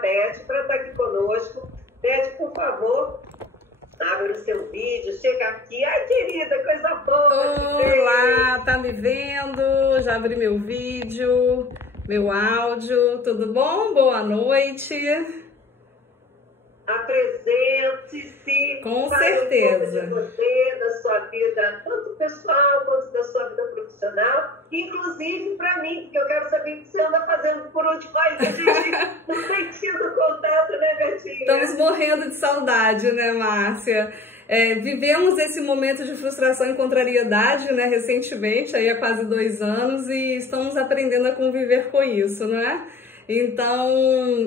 Beth para estar aqui conosco. Beth, por favor, abre o seu vídeo, chega aqui. Ai, querida, coisa boa. Olá, tá me vendo? Já abri meu vídeo, meu áudio, tudo bom? Boa noite. Apresente-se. Com certeza. Um pouco de você, da sua vida, tanto pessoal quanto da sua vida profissional, inclusive para mim, porque eu quero saber o que você anda fazendo por onde vai. A gente não tem tido contato, né, Betinha? Estamos morrendo de saudade, né, Márcia? Vivemos esse momento de frustração e contrariedade, né, recentemente, aí há quase 2 anos, e estamos aprendendo a conviver com isso, não é? Então,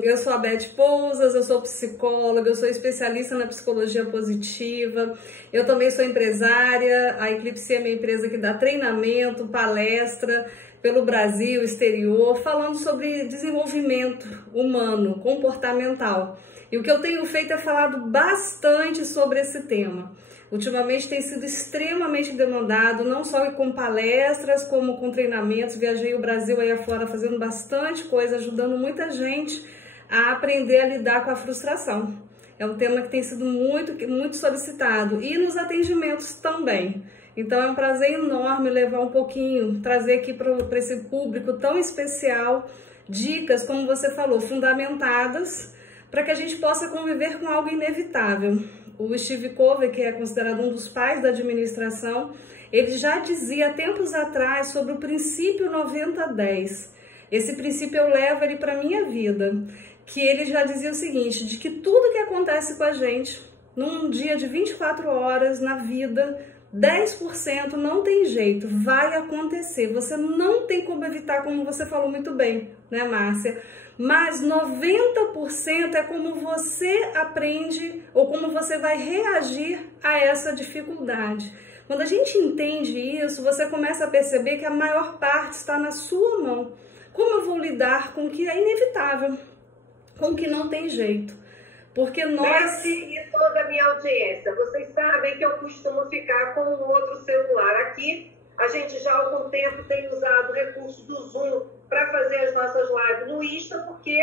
eu sou a Beth Pousas, eu sou psicóloga, eu sou especialista na psicologia positiva, eu também sou empresária, a Eclipse é minha empresa que dá treinamento, palestra pelo Brasil, exterior, falando sobre desenvolvimento humano, comportamental. E o que eu tenho feito é falado bastante sobre esse tema. Ultimamente tem sido extremamente demandado, não só com palestras, como com treinamentos. Viajei o Brasil aí afora fazendo bastante coisa, ajudando muita gente a aprender a lidar com a frustração. É um tema que tem sido muito solicitado. E nos atendimentos também. Então é um prazer enorme levar um pouquinho, trazer aqui para esse público tão especial, dicas, como você falou, fundamentadas, para que a gente possa conviver com algo inevitável. O Steve Covey, que é considerado um dos pais da administração, ele já dizia tempos atrás sobre o princípio 90-10. Esse princípio eu levo ele para a minha vida, que ele já dizia o seguinte, de que tudo que acontece com a gente, num dia de 24 horas na vida, 10% não tem jeito, vai acontecer. Você não tem como evitar, como você falou muito bem, né, Márcia? Mas 90% é como você aprende ou como você vai reagir a essa dificuldade. Quando a gente entende isso, você começa a perceber que a maior parte está na sua mão. Como eu vou lidar com o que é inevitável, com o que não tem jeito? Porque nós... E toda a minha audiência, vocês sabem que eu costumo ficar com um outro celular aqui. A gente já há algum tempo tem usado o recurso do Zoom para fazer as nossas lives no Insta, porque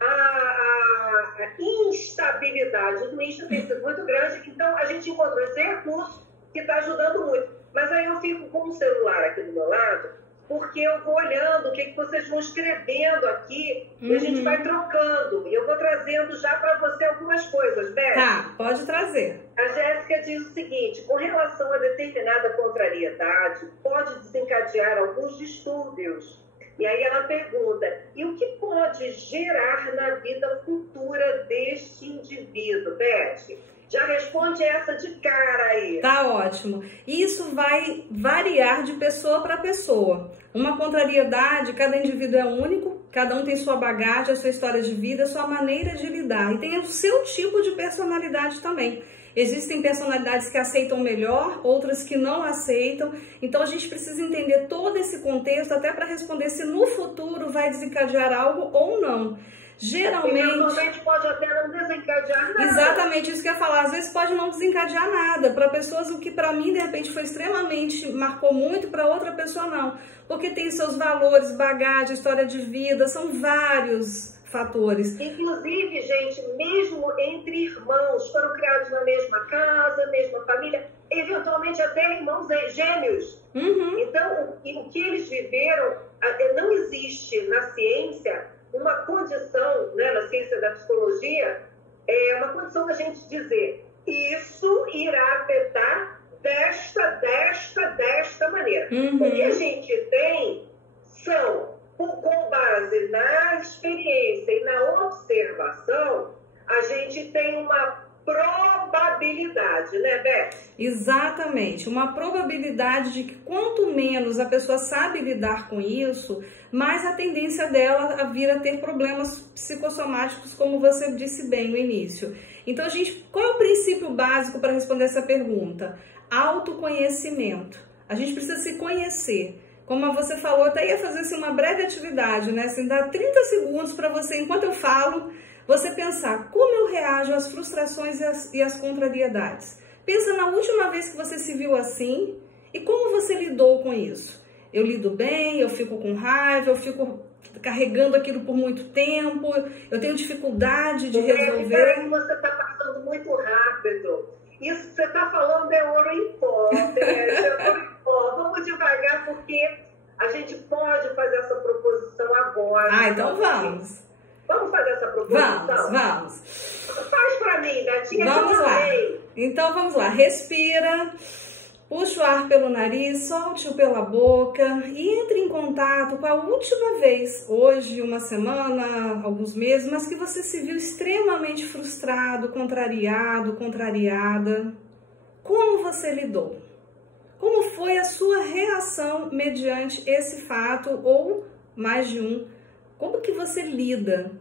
a instabilidade do Insta tem sido muito grande. Então, a gente encontrou esse recurso que está ajudando muito. Mas aí eu fico com o celular aqui do meu lado, porque eu vou olhando o que vocês vão escrevendo aqui e a gente vai trocando. E eu vou trazendo já para você algumas coisas, Beth. Tá, pode trazer. A Jéssica diz o seguinte, com relação a determinada contrariedade, pode desencadear alguns distúrbios. E aí ela pergunta, e o que pode gerar na vida futura deste indivíduo, Beth? Já responde essa de cara aí. Tá ótimo. Isso vai variar de pessoa para pessoa. Uma contrariedade, cada indivíduo é único, cada um tem sua bagagem, a sua história de vida, a sua maneira de lidar. E tem o seu tipo de personalidade também. Existem personalidades que aceitam melhor, outras que não aceitam. Então a gente precisa entender todo esse contexto até para responder se no futuro vai desencadear algo ou não. Geralmente pode até não desencadear nada. Exatamente isso que eu ia falar. Às vezes pode não desencadear nada. Para pessoas, o que para mim de repente foi extremamente, marcou muito, para outra pessoa não. Porque tem seus valores, bagagem, história de vida, são vários fatores. Inclusive, gente, mesmo entre irmãos, foram criados na mesma casa, mesma família, eventualmente até irmãos gêmeos. Então, o que eles viveram, não existe na ciência uma condição, né, na ciência da psicologia, é uma condição da gente dizer isso irá afetar desta maneira. O que a gente tem são, com base na experiência e na observação, a gente tem uma probabilidade, né, Beth? Exatamente, uma probabilidade de que quanto menos a pessoa sabe lidar com isso, mais a tendência dela a vir a ter problemas psicossomáticos, como você disse bem no início. Então, qual é o princípio básico para responder essa pergunta? Autoconhecimento. A gente precisa se conhecer. Como você falou, até ia fazer assim, uma breve atividade, né? Assim, dá 30 segundos para você, enquanto eu falo, você pensar como eu reajo às frustrações e às contrariedades. Pensa na última vez que você se viu assim e como você lidou com isso. Eu lido bem, eu fico com raiva, eu fico carregando aquilo por muito tempo, eu tenho dificuldade de resolver. Peraí, você está passando muito rápido. Isso que você está falando é ouro em pó, é ouro em pó. Vamos devagar, porque a gente pode fazer essa proposição agora. Ah, então vamos. Vamos fazer essa proposição? Vamos. Faz para mim, Betinha. Vamos lá. Então vamos lá. Respira. Puxa o ar pelo nariz, solte-o pela boca e entre em contato com a última vez, hoje, uma semana, alguns meses, mas que você se viu extremamente frustrado, contrariado, contrariada. Como você lidou? Como foi a sua reação mediante esse fato ou mais de um? Como que você lida?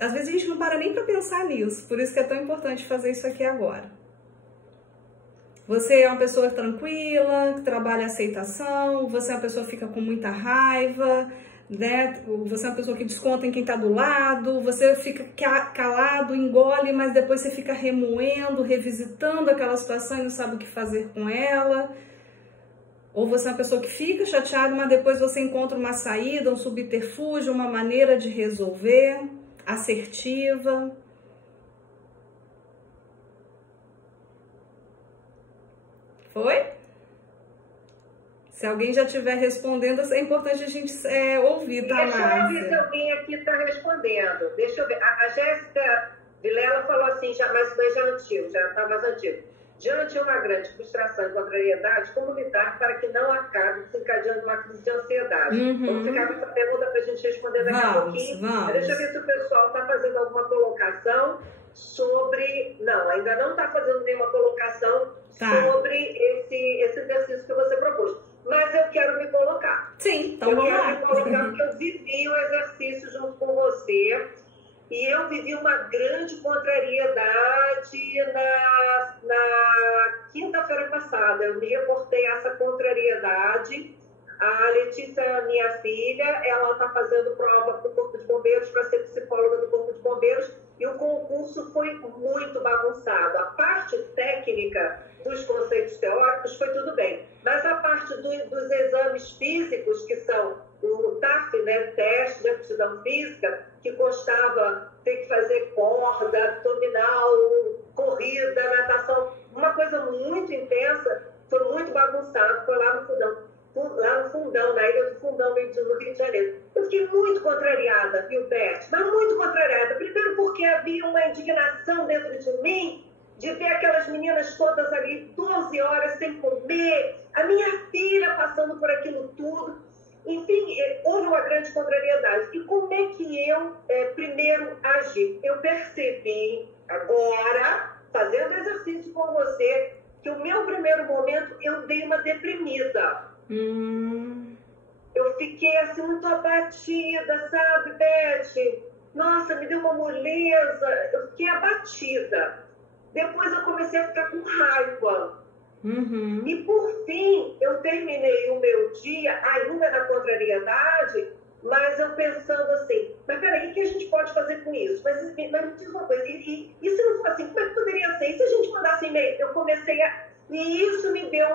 Às vezes a gente não para nem para pensar nisso, por isso que é tão importante fazer isso aqui agora. Você é uma pessoa tranquila, que trabalha a aceitação, você é uma pessoa que fica com muita raiva, né? Você é uma pessoa que desconta em quem está do lado, você fica calado, engole, mas depois você fica remoendo, revisitando aquela situação e não sabe o que fazer com ela. Ou você é uma pessoa que fica chateada, mas depois você encontra uma saída, um subterfúgio, uma maneira de resolver, assertiva. Foi? Se alguém já estiver respondendo, é importante a gente ouvir, tá, Márcia? Deixa eu ver se alguém aqui está respondendo. Deixa eu ver. A Jéssica Vilela falou assim, mas isso daí já é antigo, já está mais antigo. Diante de uma grande frustração e contrariedade, como lidar para que não acabe desencadeando uma crise de ansiedade? Vamos ficar com essa pergunta para a gente responder daqui a pouquinho. Mas deixa eu ver se o pessoal está fazendo alguma colocação sobre... Não, ainda não está fazendo nenhuma colocação sobre esse exercício que você propôs. Mas eu quero me colocar. Sim, então vamos lá. Eu quero me colocar porque eu vivi o exercício junto com você. E eu vivi uma grande contrariedade na quinta-feira passada. Eu me reportei a essa contrariedade. A Letícia, minha filha, ela está fazendo prova para o Corpo de Bombeiros, para ser psicóloga do Corpo de Bombeiros, e o concurso foi muito bagunçado. A parte técnica dos conceitos teóricos foi tudo bem, mas a parte dos exames físicos, que são o TAF, né, teste de aptidão física, que constava ter que fazer corda, abdominal, corrida, natação, uma coisa muito intensa, foi muito bagunçado, foi lá no Fundão, na Ilha do Fundão, no Rio de Janeiro. Eu fiquei muito contrariada, viu, Beth? Mas muito contrariada. Primeiro porque havia uma indignação dentro de mim de ver aquelas meninas todas ali 12 horas sem comer, a minha filha passando por aquilo tudo. Enfim, houve uma grande contrariedade. E como é que eu primeiro agi? Eu percebi agora, fazendo exercício com você, que o meu primeiro momento eu dei uma deprimida. Eu fiquei assim muito abatida, sabe, Beth? Nossa, me deu uma moleza, eu fiquei abatida. Depois eu comecei a ficar com raiva. E por fim, eu terminei o meu dia ainda na contrariedade, mas eu pensando assim, mas peraí, o que a gente pode fazer com isso? Mas me diz uma coisa, e se não for assim, como é que poderia ser? E se a gente mandasse e-mail? Eu comecei a... E isso me deu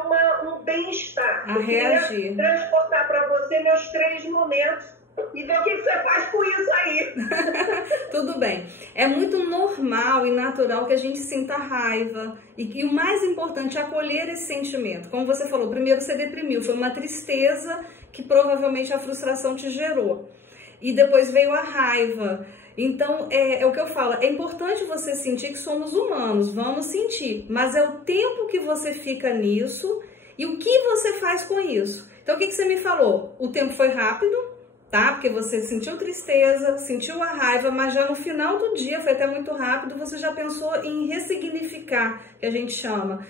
um bem-estar. A reagir. Transportar para você meus 3 momentos e ver o que você faz com isso aí. Tudo bem. É muito normal e natural que a gente sinta raiva. E o mais importante é acolher esse sentimento. Como você falou, primeiro você deprimiu. Foi uma tristeza que provavelmente a frustração te gerou. E depois veio a raiva. Então, é o que eu falo, é importante você sentir que somos humanos, vamos sentir, mas é o tempo que você fica nisso e o que você faz com isso. Então, o que você me falou? O tempo foi rápido, tá? Porque você sentiu tristeza, sentiu a raiva, mas já no final do dia, foi até muito rápido, você já pensou em ressignificar, que a gente chama,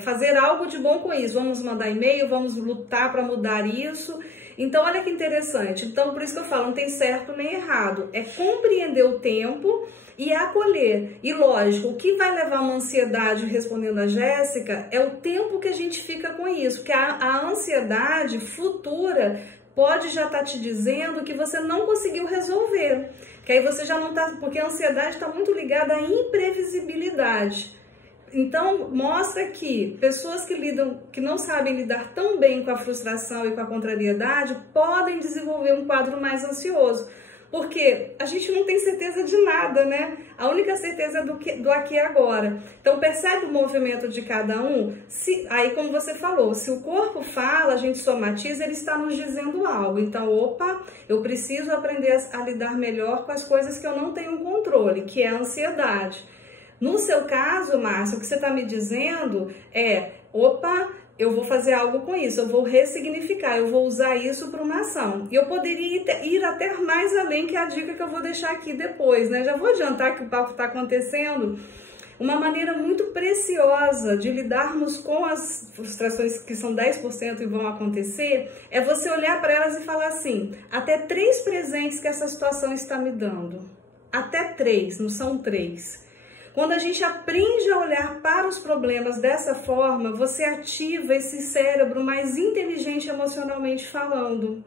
fazer algo de bom com isso. Vamos mandar e-mail, vamos lutar para mudar isso. Então, olha que interessante. Então, por isso que eu falo, não tem certo nem errado. É compreender o tempo e acolher. E lógico, o que vai levar uma ansiedade, respondendo a Jéssica, é o tempo que a gente fica com isso. Porque a ansiedade futura pode já estar te dizendo que você não conseguiu resolver. Que aí você já não está... Porque a ansiedade está muito ligada à imprevisibilidade. Então, mostra que pessoas que não sabem lidar tão bem com a frustração e com a contrariedade podem desenvolver um quadro mais ansioso. Porque a gente não tem certeza de nada, né? A única certeza é do aqui e agora. Então, percebe o movimento de cada um? Aí, como você falou, se o corpo fala, a gente somatiza, ele está nos dizendo algo. Então, opa, eu preciso aprender a lidar melhor com as coisas que eu não tenho controle, que é a ansiedade. No seu caso, Márcia, o que você está me dizendo é, opa, eu vou fazer algo com isso, eu vou ressignificar, eu vou usar isso para uma ação. E eu poderia ir até mais além, que é a dica que eu vou deixar aqui depois, né? Já vou adiantar que o papo está acontecendo. Uma maneira muito preciosa de lidarmos com as frustrações que são 10% e vão acontecer, é você olhar para elas e falar assim, até 3 presentes que essa situação está me dando. Até 3, não são 3. Quando a gente aprende a olhar para os problemas dessa forma, você ativa esse cérebro mais inteligente emocionalmente falando.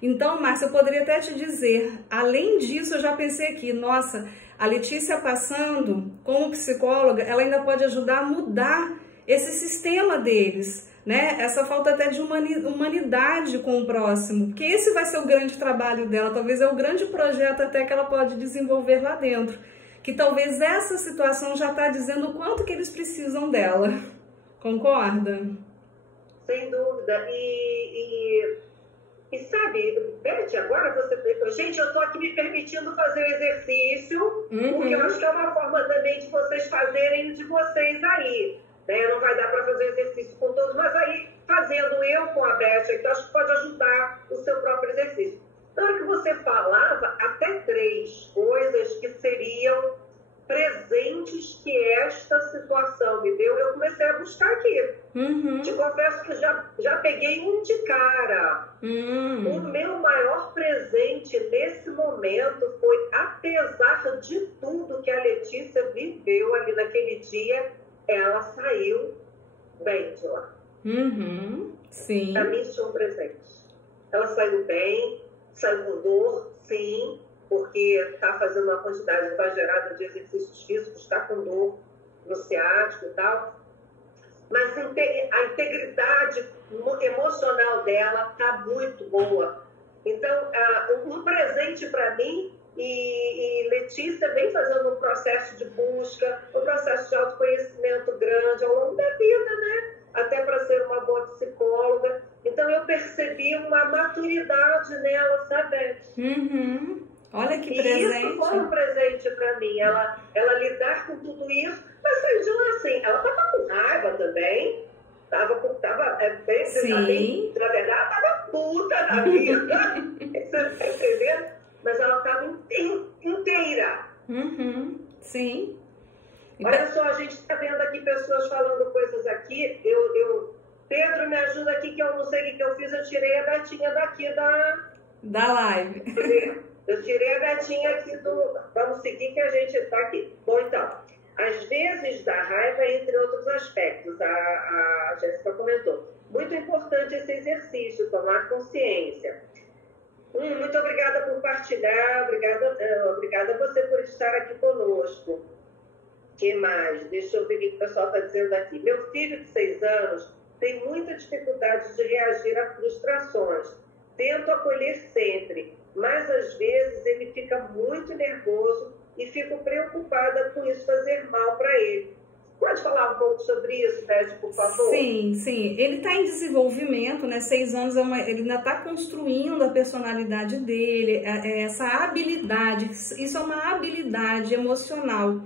Então, Márcia, eu poderia até te dizer, além disso, eu já pensei aqui, nossa, a Letícia passando como psicóloga, ela ainda pode ajudar a mudar esse sistema deles, né? Essa falta até de humanidade com o próximo, porque esse vai ser o grande trabalho dela, talvez é o grande projeto até que ela pode desenvolver lá dentro. Que talvez essa situação já está dizendo o quanto que eles precisam dela. Concorda? Sem dúvida. E sabe, Beth, agora você... Gente, eu estou aqui me permitindo fazer o exercício, porque eu acho que é uma forma também de vocês fazerem de vocês aí. Né? Não vai dar para fazer o exercício com todos, mas aí, fazendo eu com a Beth, que eu acho que pode ajudar o seu próprio exercício. Na hora que você falava, até 3 coisas que seriam presentes que esta situação me deu, eu comecei a buscar aqui. Te confesso que já peguei um de cara. O meu maior presente nesse momento foi, apesar de tudo que a Letícia viveu ali naquele dia, ela saiu bem de lá. Sim. Para mim, isso é um presente. Ela saiu bem, saiu com dor, sim, porque está fazendo uma quantidade exagerada de exercícios físicos, está com dor no ciático e tal. Mas a integridade emocional dela está muito boa. Então, um presente para mim, e Letícia vem fazendo um processo de busca, um processo de autoconhecimento grande ao longo da vida, né? Até para ser uma boa psicóloga. Então, eu percebi uma maturidade nela, sabe? Olha que presente. E isso foi um presente para mim. Ela lidar com tudo isso, mas saiu de lá assim. Ela estava com raiva também. Bem, na verdade, estava puta da vida. Você está entendendo? Mas ela estava inteira. Sim. Olha só, a gente está vendo aqui pessoas falando coisas aqui. Pedro, me ajuda aqui, que eu não sei o que eu fiz. Eu tirei a Betinha daqui da live. Eu tirei a Betinha aqui do... Vamos seguir que a gente está aqui. Bom, então, às vezes da raiva, entre outros aspectos, a Jéssica comentou. Muito importante esse exercício, tomar consciência. Muito obrigada por partilhar, obrigada a você por estar aqui conosco. O que mais? Deixa eu ver o que o pessoal está dizendo aqui. Meu filho de 6 anos tem muita dificuldade de reagir a frustrações. Tento acolher sempre, mas às vezes ele fica muito nervoso e fico preocupada com isso fazer mal para ele. Pode falar um pouco sobre isso, Beth, por favor? Sim. Ele está em desenvolvimento, né? 6 anos, ele ainda está construindo a personalidade dele, essa habilidade, isso é uma habilidade emocional.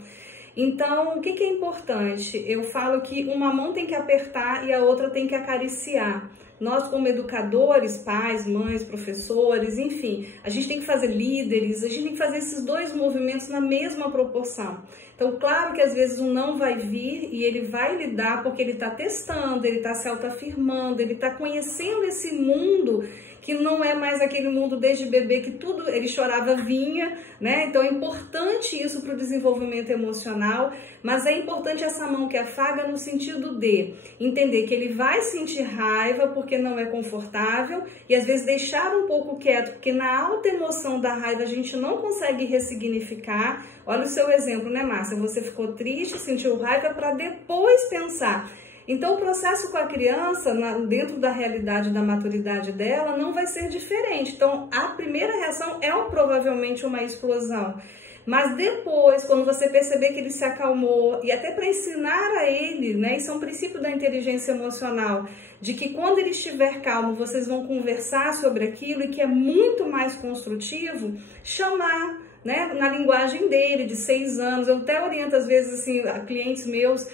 Então, o que é importante? Eu falo que uma mão tem que apertar e a outra tem que acariciar. Nós, como educadores, pais, mães, professores, enfim, a gente tem que fazer líderes, a gente tem que fazer esses 2 movimentos na mesma proporção. Então, claro que às vezes um não vai vir e ele vai lidar porque ele está testando, ele está se autoafirmando, ele está conhecendo esse mundo que não é mais aquele mundo desde bebê que tudo, ele chorava, vinha, né? Então é importante isso para o desenvolvimento emocional, mas é importante essa mão que afaga no sentido de entender que ele vai sentir raiva porque não é confortável e às vezes deixar um pouco quieto, porque na alta emoção da raiva a gente não consegue ressignificar. Olha o seu exemplo, né, Márcia? Você ficou triste, sentiu raiva para depois pensar. Então, o processo com a criança, dentro da realidade da maturidade dela, não vai ser diferente. Então, a primeira reação é provavelmente uma explosão. Mas depois, quando você perceber que ele se acalmou, e até para ensinar a ele, né, isso é um princípio da inteligência emocional, de que quando ele estiver calmo, vocês vão conversar sobre aquilo e que é muito mais construtivo, chamar, né, na linguagem dele, de 6 anos. Eu até oriento às vezes assim, a clientes meus,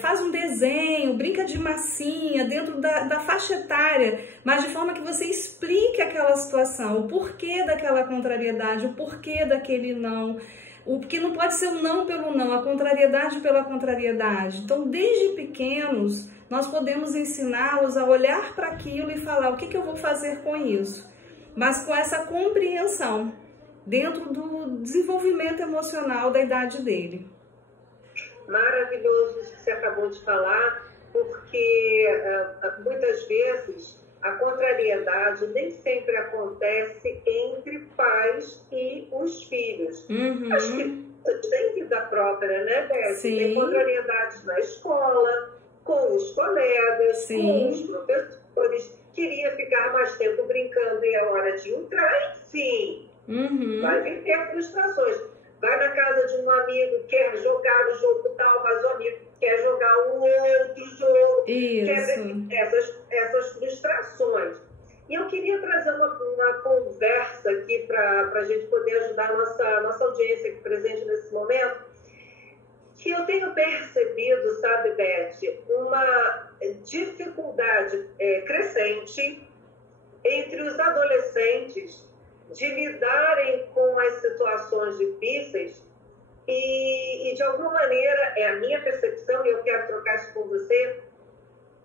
faz um desenho, brinca de massinha dentro da faixa etária, mas de forma que você explique aquela situação, o porquê daquela contrariedade, o porquê daquele não, porque não pode ser o não pelo não, a contrariedade pela contrariedade. Então, desde pequenos, nós podemos ensiná-los a olhar para aquilo e falar o que eu vou fazer com isso, mas com essa compreensão dentro do desenvolvimento emocional da idade dele. Maravilhoso isso que você acabou de falar, porque muitas vezes a contrariedade nem sempre acontece entre pais e os filhos. Acho que tem vida própria, né, Beth? Sim. Tem contrariedades na escola, com os colegas, Sim. com os professores. Queria ficar mais tempo brincando e é hora de entrar, enfim. Vai vir ter frustrações. Vai na casa de um amigo, quer jogar o jogo tal, mas o amigo quer jogar um outro jogo. Isso. Essas frustrações. E eu queria trazer uma conversa aqui para a gente poder ajudar a nossa audiência aqui presente nesse momento, que eu tenho percebido, sabe, Beth, uma dificuldade crescente entre os adolescentes de lidarem com as situações difíceis e de alguma maneira, é a minha percepção e eu quero trocar isso com você,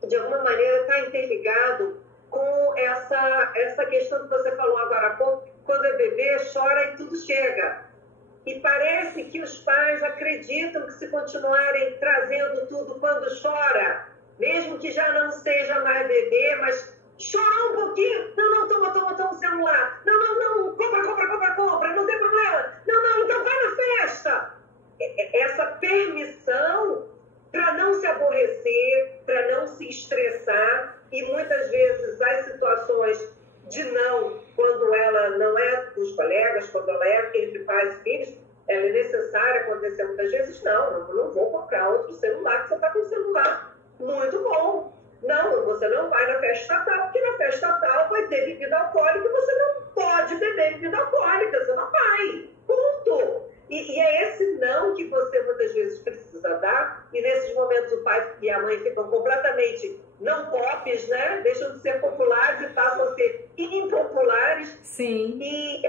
de alguma maneira está interligado com essa questão que você falou agora há pouco, quando é bebê, chora e tudo chega. E parece que os pais acreditam que se continuarem trazendo tudo quando chora, mesmo que já não seja mais bebê, mas chorar um pouquinho, não, toma o celular, não, compra, não tem problema, não, então vai na festa. Essa permissão para não se aborrecer, para não se estressar, e muitas vezes as situações de não, quando ela não é dos colegas, quando ela é entre pais e filhos, ela é necessária acontecer muitas vezes, não vou comprar outro celular, que você está com um celular muito bom. Não, você não vai na festa tal, porque na festa tal vai ter bebida alcoólica e você não pode beber bebida alcoólica, você não vai. Ponto. E é esse não que você muitas vezes precisa dar, e nesses momentos o pai e a mãe ficam completamente não pops, né? Deixam de ser populares e passam a ser impopulares. Sim. E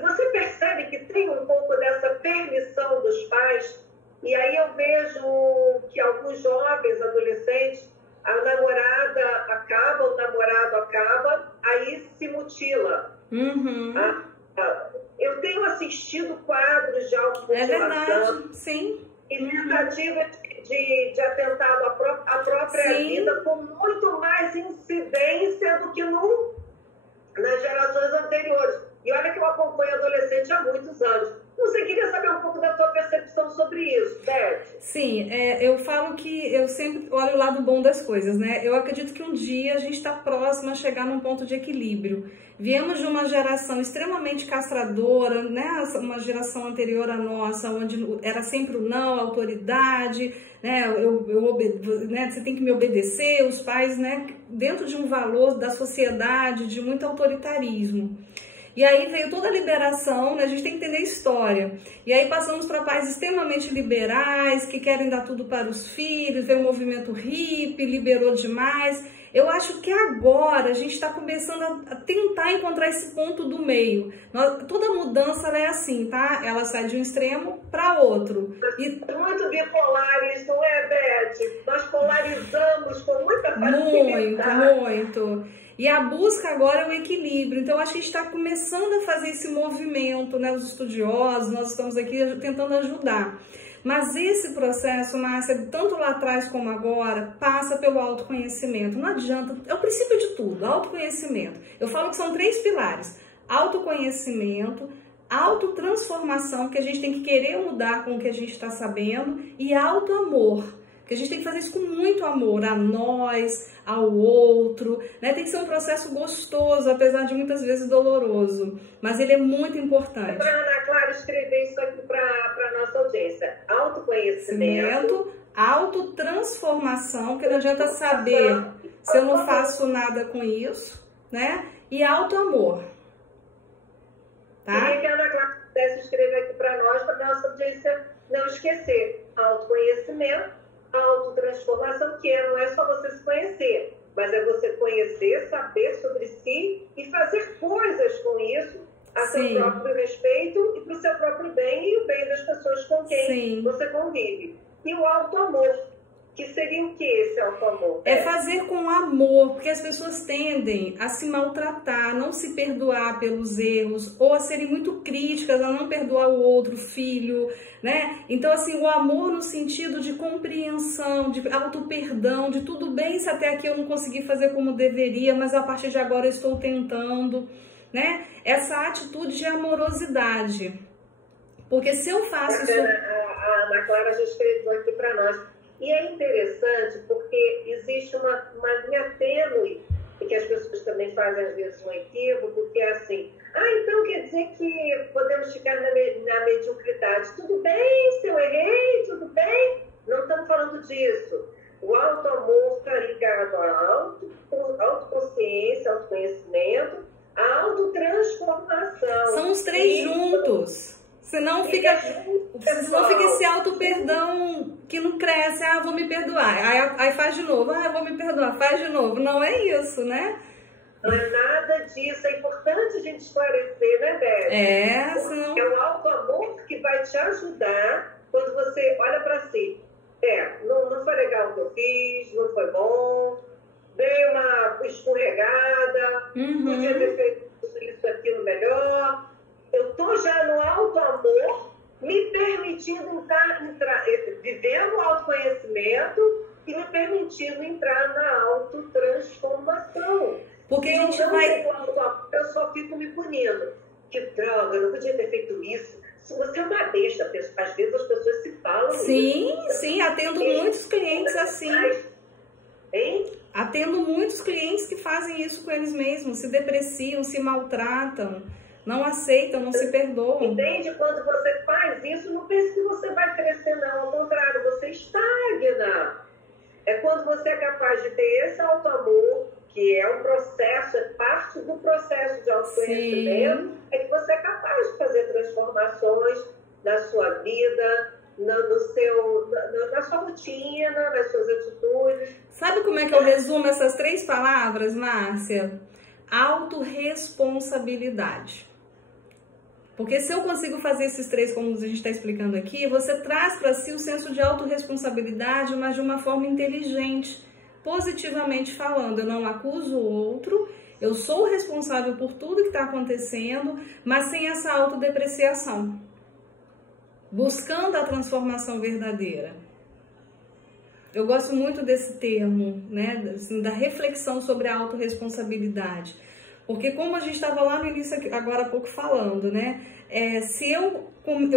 você percebe que tem um pouco dessa permissão dos pais, e aí eu vejo que alguns jovens, adolescentes, a namorada acaba, o namorado acaba, aí se mutila. Eu tenho assistido quadros de automutilação. É verdade, sim. E tentativa de atentado à própria vida, com muito mais incidência do que nas gerações anteriores. E olha que eu acompanho adolescente há muitos anos. Você queria saber um pouco da tua percepção sobre isso, Beth? Sim, eu falo que eu sempre olho o lado bom das coisas, né? Eu acredito que um dia a gente está próximo a chegar num ponto de equilíbrio. Viemos de uma geração extremamente castradora, né? Uma geração anterior à nossa, onde era sempre o não, a autoridade, né? Né? Você tem que me obedecer, os pais, né? Dentro de um valor da sociedade, de muito autoritarismo. E aí veio toda a liberação, né? A gente tem que entender a história. E aí passamos para pais extremamente liberais, que querem dar tudo para os filhos, veio o movimento hippie, liberou demais. Eu acho que agora a gente está começando a tentar encontrar esse ponto do meio. Toda mudança ela é assim, tá? Ela sai de um extremo para outro. Muito bipolares, não é, Beth? Nós polarizamos com muita facilidade. Muito. E a busca agora é o equilíbrio. Então, acho que a gente está começando a fazer esse movimento, né? Os estudiosos, nós estamos aqui tentando ajudar. Mas esse processo, Márcia, tanto lá atrás como agora, passa pelo autoconhecimento. Não adianta, é o princípio de tudo, autoconhecimento. Eu falo que são 3 pilares: autoconhecimento, autotransformação, que a gente tem que querer mudar com o que a gente está sabendo, e autoamor, que a gente tem que fazer isso com muito amor a nós, ao outro, né? Tem que ser um processo gostoso, apesar de muitas vezes doloroso, mas ele é muito importante. Para Ana Clara escrever isso aqui para a nossa audiência: autoconhecimento, autotransformação, que não adianta saber se eu não faço nada com isso, né? E autoamor. Tá? Queria que a Ana Clara pudesse escrever aqui para nós, para a nossa audiência não esquecer: autoconhecimento, autotransformação, que não é só você se conhecer, mas é você conhecer, saber sobre si e fazer coisas com isso a seu próprio respeito e para o seu próprio bem e o bem das pessoas com quem você convive. E o autoamor, que seria o que esse autoamor? É fazer com amor, porque as pessoas tendem a se maltratar, a não se perdoar pelos erros, ou a serem muito críticas, a não perdoar o outro filho, né? Então, assim, o amor no sentido de compreensão, de auto-perdão, de tudo bem se até aqui eu não consegui fazer como deveria, mas a partir de agora eu estou tentando, né? Essa atitude de amorosidade. Porque se eu faço isso... A Ana Clara já escreveu aqui para nós. E é interessante porque existe uma linha tênue, que as pessoas também fazem às vezes um equívoco, que é assim: então quer dizer que podemos ficar na mediocridade. Tudo bem se eu errei, tudo bem. Não estamos falando disso. O autoamor está ligado à autoconsciência, autoconhecimento, à autotransformação. São os 3 juntos. Senão fica esse auto-perdão que não cresce. Vou me perdoar. Aí faz de novo. Vou me perdoar. Faz de novo. Não é isso, né? Não é nada disso. É importante a gente esclarecer, né, Beth? Senão... É o autoamor que vai te ajudar quando você olha para si. Não foi legal o que eu fiz, não foi bom, dei uma escorregada, podia ter feito isso, aquilo melhor. Eu estou já no autoamor, me permitindo vivendo o autoconhecimento e me permitindo entrar na autotransformação. Porque a gente vai... Eu só fico me punindo. Que droga, eu não podia ter feito isso. Você é uma besta. Às vezes as pessoas se falam. Sim, atendo muitos clientes assim. Hein? Atendo muitos clientes que fazem isso com eles mesmos, se depreciam, se maltratam. Não aceitam, não se perdoam. Entende? Quando você faz isso, não pense que você vai crescer, não. Ao contrário, você estagna. É quando você é capaz de ter esse autoamor, que é um processo, é parte do processo de autoconhecimento, é que você é capaz de fazer transformações na sua vida, na sua rotina, nas suas atitudes. Sabe como é que eu resumo essas 3 palavras, Márcia? Autorresponsabilidade. Porque se eu consigo fazer esses 3, como a gente está explicando aqui, você traz para si o senso de autorresponsabilidade, mas de uma forma inteligente, positivamente falando. Eu não acuso o outro, eu sou responsável por tudo que está acontecendo, mas sem essa autodepreciação. Buscando a transformação verdadeira. Eu gosto muito desse termo, né? Assim, da reflexão sobre a autorresponsabilidade. Porque como a gente estava lá no início, agora há pouco falando, né? Se eu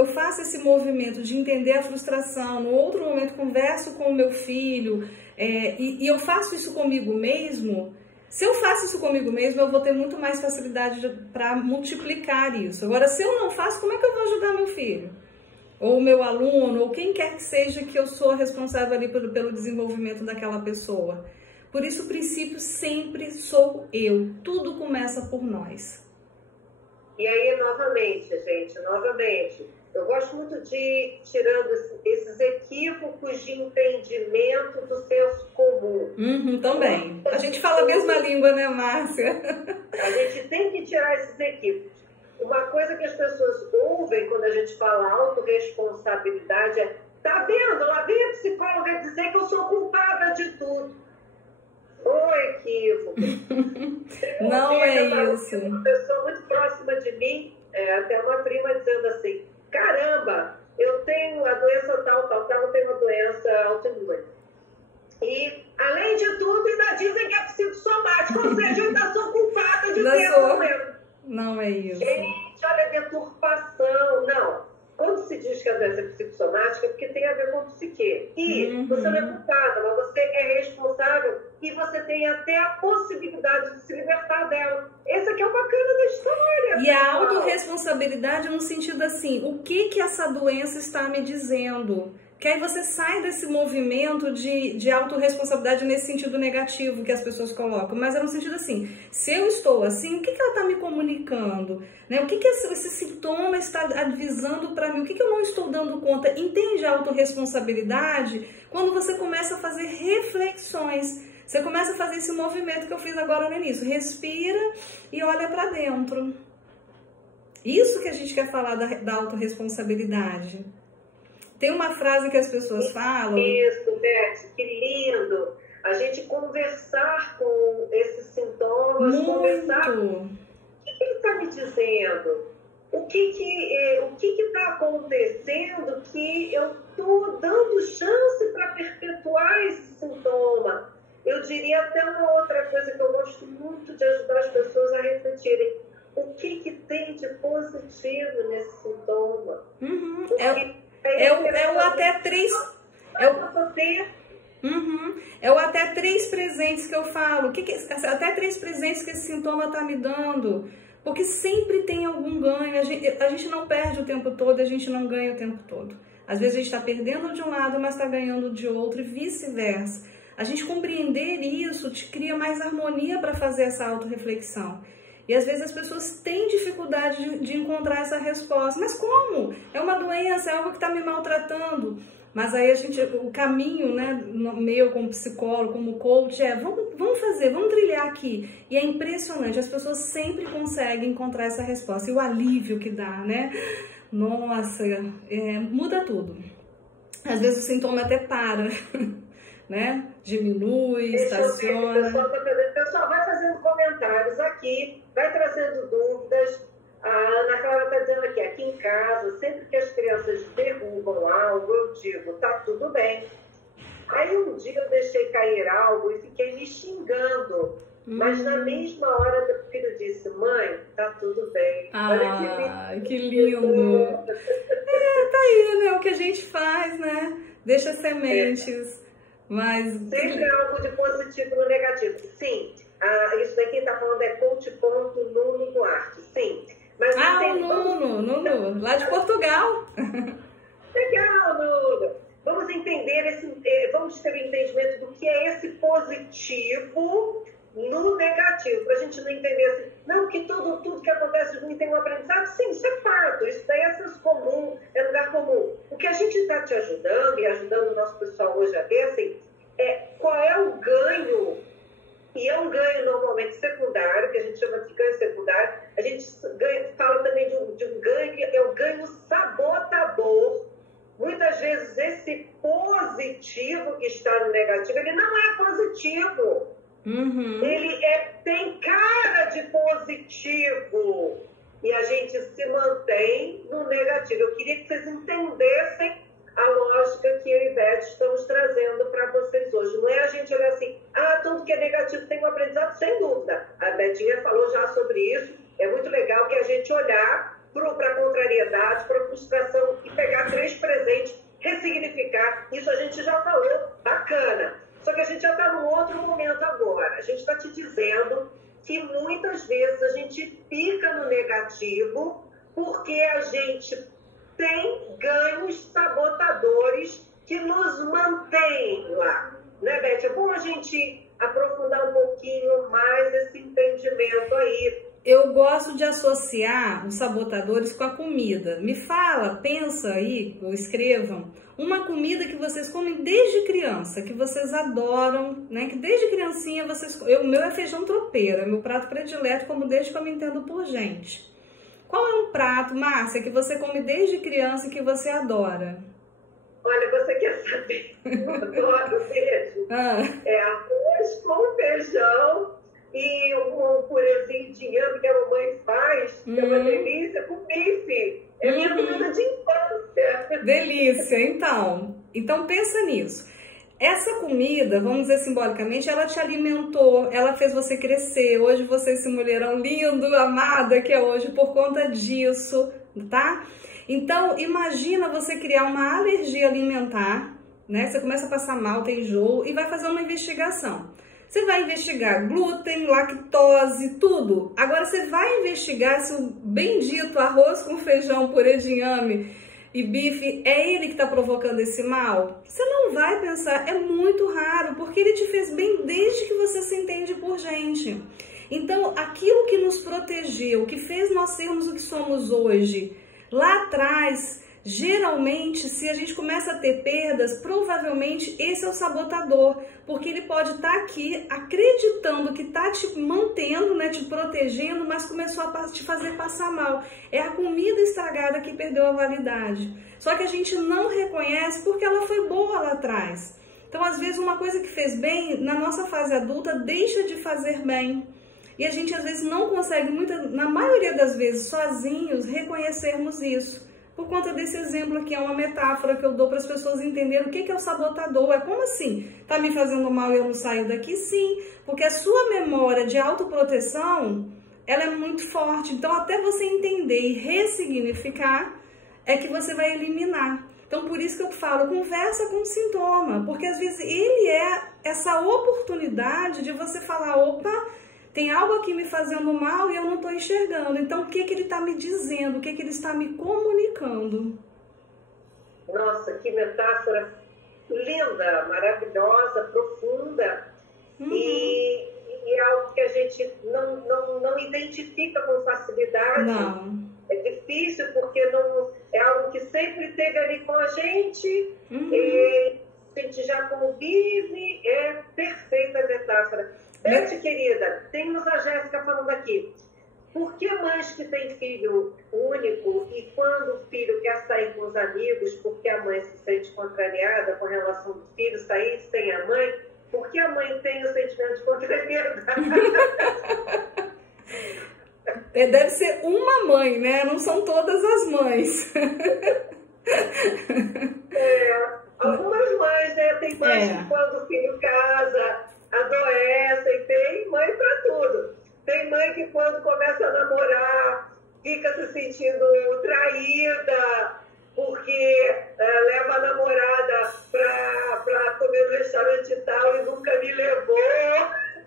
faço esse movimento de entender a frustração, no outro momento converso com o meu filho, e eu faço isso comigo mesmo, se eu faço isso comigo mesmo, eu vou ter muito mais facilidade para multiplicar isso. Agora, se eu não faço, como é que eu vou ajudar meu filho? Ou o meu aluno, ou quem quer que seja que eu sou responsável ali pelo desenvolvimento daquela pessoa. Por isso, o princípio sempre sou eu. Tudo começa por nós. E aí, novamente, eu gosto muito de ir tirando esses equívocos de entendimento do senso comum. Também. A gente fala a mesma língua, né, Márcia? A gente tem que tirar esses equívocos. Uma coisa que as pessoas ouvem quando a gente fala autorresponsabilidade é: tá vendo? Lá vem a psicóloga dizer que eu sou culpada de tudo. Oi, equívoco. Não é isso. Uma pessoa muito próxima de mim, até uma prima, dizendo assim, caramba, eu tenho a doença tal, eu tenho uma doença autoimune. E, além de tudo, ainda dizem que é psicossomática, ou seja, eu ainda sou culpada de ter a doença. Não é isso. Gente, olha a deturpação. Não. Quando se diz que a doença é psicossomática, é porque tem a ver com psique. E você não é culpada, mas você é responsável e você tem até a possibilidade de se libertar dela. Esse aqui é o bacana da história. E a autorresponsabilidade no sentido assim, o que essa doença está me dizendo? Que aí você sai desse movimento de autorresponsabilidade nesse sentido negativo que as pessoas colocam. Mas é no sentido assim, se eu estou assim, o que ela está me comunicando? Né? O que esse sintoma está avisando para mim? O que eu não estou dando conta? Entende a autorresponsabilidade quando você começa a fazer reflexões. Você começa a fazer esse movimento que eu fiz agora no início. Respira e olha para dentro. Isso que a gente quer falar da autorresponsabilidade. Tem uma frase que as pessoas falam... Isso, Beth, que lindo! A gente conversar com esses sintomas, conversar... O que ele está me dizendo? O que está acontecendo que eu estou dando chance para perpetuar esse sintoma? Eu diria até uma outra coisa que eu gosto muito de ajudar as pessoas a refletirem. O que tem de positivo nesse sintoma? É o até três. É o até 3 presentes que eu falo. Até 3 presentes que esse sintoma está me dando. Porque sempre tem algum ganho. A gente não perde o tempo todo, a gente não ganha o tempo todo. Às vezes a gente está perdendo de um lado, mas está ganhando de outro, e vice-versa. A gente compreender isso te cria mais harmonia para fazer essa autorreflexão. E às vezes as pessoas têm dificuldade de encontrar essa resposta. Mas como? É uma doença, é algo que está me maltratando. Mas aí o caminho, né, meu como psicólogo, como coach, vamos fazer, vamos trilhar aqui. E é impressionante, as pessoas sempre conseguem encontrar essa resposta. E o alívio que dá, né? Nossa, muda tudo. Às vezes o sintoma até para, né? Diminui, estaciona. O pessoal vai fazendo comentários aqui, vai trazendo dúvidas. A Ana Clara está dizendo aqui em casa, sempre que as crianças derrubam algo, eu digo, tá tudo bem. Aí um dia eu deixei cair algo e fiquei me xingando. Mas na mesma hora meu filho disse, mãe, tá tudo bem. Olha que lindo. Tá aí, né? O que a gente faz, né? Deixa sementes. Mas... sempre algo de positivo no negativo. Sim, isso daqui está falando é coach.nuno Duarte. Sim. Mas o Nuno, lá de Portugal. Legal, Nuno. Vamos entender vamos ter um entendimento do que é esse positivo no negativo, para a gente não entender assim, não, que tudo que acontece de ruim tem um aprendizado. Sim, isso é fato, isso daí é senso comum, é lugar comum. O que a gente está te ajudando e ajudando o nosso pessoal hoje a ver, assim, qual é o ganho. E é um ganho normalmente secundário, que a gente chama de ganho secundário. A gente fala também de um ganho que é o ganho sabotador. Muitas vezes esse positivo que está no negativo, ele não é positivo. Ele tem cara de positivo. E a gente se mantém no negativo. Eu queria que vocês entendessem a lógica que eu e Beth estamos trazendo para vocês hoje. Não é a gente olhar assim, tudo que é negativo tem um aprendizado, sem dúvida. A Betinha falou já sobre isso. É muito legal que a gente olhar para a contrariedade, para a frustração e pegar 3 presentes, ressignificar. Isso a gente já falou, bacana. Só que a gente já está num outro momento agora. A gente está te dizendo que muitas vezes a gente fica no negativo porque a gente tem ganhos sabotadores que nos mantêm lá. Né, Beth? É bom a gente aprofundar um pouquinho mais esse entendimento aí. Eu gosto de associar os sabotadores com a comida. Me fala, pensa aí, ou escrevam, uma comida que vocês comem desde criança, que vocês adoram, né? Que desde criancinha vocês... O meu é feijão tropeiro, é meu prato predileto, como desde que eu me entendo por gente. Qual é um prato, Márcia, que você come desde criança e que você adora? Olha, você quer saber? Eu adoro beijo. É arroz com feijão e um purezinho de inhame que a mamãe faz, que é uma delícia, com bife. É minha comida de infância. Delícia, então pensa nisso. Essa comida, vamos dizer simbolicamente, ela te alimentou, ela fez você crescer. Hoje você é esse mulherão lindo, amada que é hoje por conta disso, tá? Então, imagina você criar uma alergia alimentar, né? Você começa a passar mal, tem enjoo e vai fazer uma investigação. Você vai investigar glúten, lactose, tudo. Agora você vai investigar se o bendito arroz com feijão, purê de inhame e bife é ele que está provocando esse mal? Você não vai pensar, é muito raro, porque ele te fez bem desde que você se entende por gente. Então, aquilo que nos protegeu, que fez nós sermos o que somos hoje, lá atrás, geralmente, se a gente começa a ter perdas, provavelmente esse é o sabotador, porque ele pode estar aqui acreditando que está te mantendo, né, te protegendo, mas começou a te fazer passar mal. É a comida estragada que perdeu a validade. Só que a gente não reconhece porque ela foi boa lá atrás. Então, às vezes, uma coisa que fez bem, na nossa fase adulta, deixa de fazer bem. E a gente, às vezes, não consegue, na maioria das vezes, sozinhos, reconhecermos isso. Por conta desse exemplo aqui, é uma metáfora que eu dou para as pessoas entenderem o que é o sabotador. É como assim? Tá me fazendo mal e eu não saio daqui? Sim, porque a sua memória de autoproteção, ela é muito forte. Então, até você entender e ressignificar, é que você vai eliminar. Então, por isso que eu falo, conversa com o sintoma, porque às vezes ele é essa oportunidade de você falar, opa, tem algo aqui me fazendo mal e eu não estou enxergando. Então, o que ele está me dizendo? O que ele está me comunicando? Nossa, que metáfora linda, maravilhosa, profunda. E é algo que a gente não identifica com facilidade. Não. É difícil porque não, é algo que sempre esteve ali com a gente. E a gente já convive. É perfeita a metáfora. Beth, querida, temos a Jéssica falando aqui. Por que mães que têm filho único e quando o filho quer sair com os amigos, porque a mãe se sente contrariada com a relação do filho sair sem a mãe, por que a mãe tem o sentimento de contrariedade? Deve ser uma mãe, né? Não são todas as mães. Algumas mães, né? Tem mães que quando o filho casa, adoecem, tem mãe para tudo. Tem mãe que quando começa a namorar, fica se sentindo traída, porque leva a namorada para comer no restaurante e tal e nunca me levou.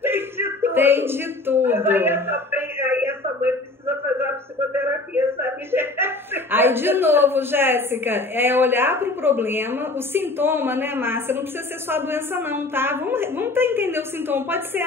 Tem de tudo. Tem de tudo. Mas aí essa mãe precisa fazer uma psicoterapia, sabe, Jéssica? Aí, de novo, Jéssica, é olhar para o problema, o sintoma, né, Márcia? Não precisa ser só a doença não, tá? Vamos tentar entender o sintoma. Pode ser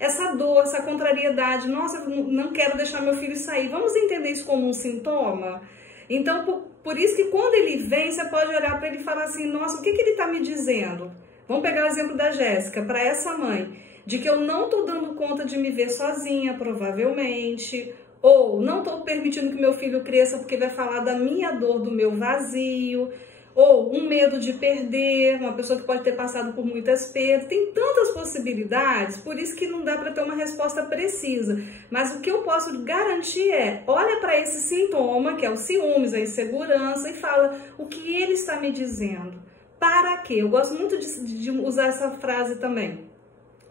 essa dor, essa contrariedade. Nossa, não quero deixar meu filho sair. Vamos entender isso como um sintoma? Então, por isso que quando ele vem, você pode olhar para ele e falar assim, nossa, o que ele está me dizendo? Vamos pegar o exemplo da Jéssica, para essa mãe. De que eu não estou dando conta de me ver sozinha, provavelmente, ou não estou permitindo que meu filho cresça porque vai falar da minha dor, do meu vazio, ou um medo de perder, uma pessoa que pode ter passado por muitas perdas. Tem tantas possibilidades, por isso que não dá para ter uma resposta precisa. Mas o que eu posso garantir é, olha para esse sintoma, que é o ciúmes, a insegurança, e fala o que ele está me dizendo. Para quê? Eu gosto muito de usar essa frase também.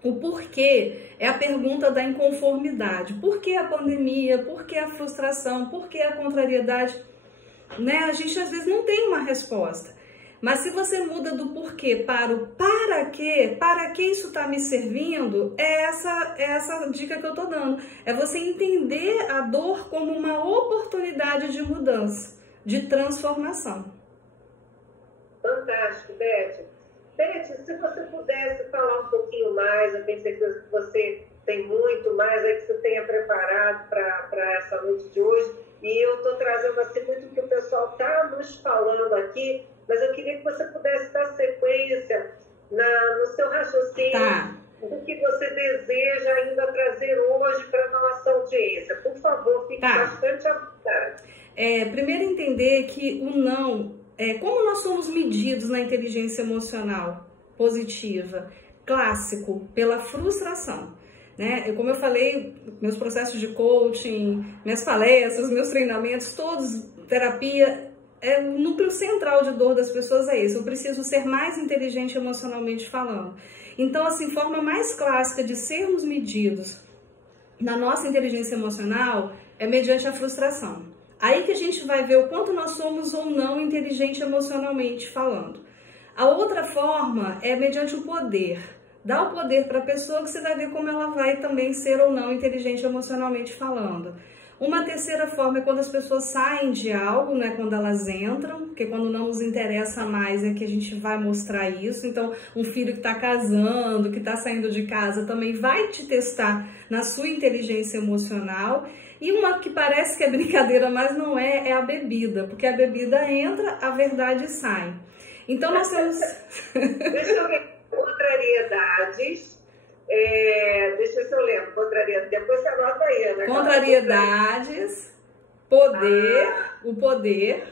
O porquê é a pergunta da inconformidade. Por que a pandemia? Por que a frustração? Por que a contrariedade? Né? A gente às vezes não tem uma resposta. Mas se você muda do porquê para o para que isso está me servindo, é essa dica que eu estou dando. É você entender a dor como uma oportunidade de mudança, de transformação. Fantástico, Beth. Beth, se você pudesse falar um pouquinho mais, eu tenho certeza que você tem muito mais aí que você tenha preparado para essa noite de hoje. E eu estou trazendo assim muito o que o pessoal está nos falando aqui, mas eu queria que você pudesse dar sequência no seu raciocínio do que você deseja ainda trazer hoje para a nossa audiência. Por favor, fique bastante à vontade. Primeiro entender que o não como nós somos medidos na inteligência emocional positiva? Clássico, pela frustração. Né? Como eu falei, meus processos de coaching, minhas palestras, meus treinamentos, todos, terapia, o núcleo central de dor das pessoas é esse. Eu preciso ser mais inteligente emocionalmente falando. Então, assim, forma mais clássica de sermos medidos na nossa inteligência emocional é mediante a frustração. Aí que a gente vai ver o quanto nós somos ou não inteligente emocionalmente falando. A outra forma é mediante o poder. Dá o poder para a pessoa que você vai ver como ela vai também ser ou não inteligente emocionalmente falando. Uma terceira forma é quando as pessoas saem de algo, né? Quando elas entram, porque quando não nos interessa mais é que a gente vai mostrar isso. Então, um filho que está casando, que está saindo de casa, também vai te testar na sua inteligência emocional. E uma que parece que é brincadeira, mas não é a bebida, porque a bebida entra, a verdade sai. Então, nós temos... Deixa eu ver, contrariedades... deixa eu ver se eu lembro, contrariedade, depois você anota aí, né? Contrariedades, poder, o poder,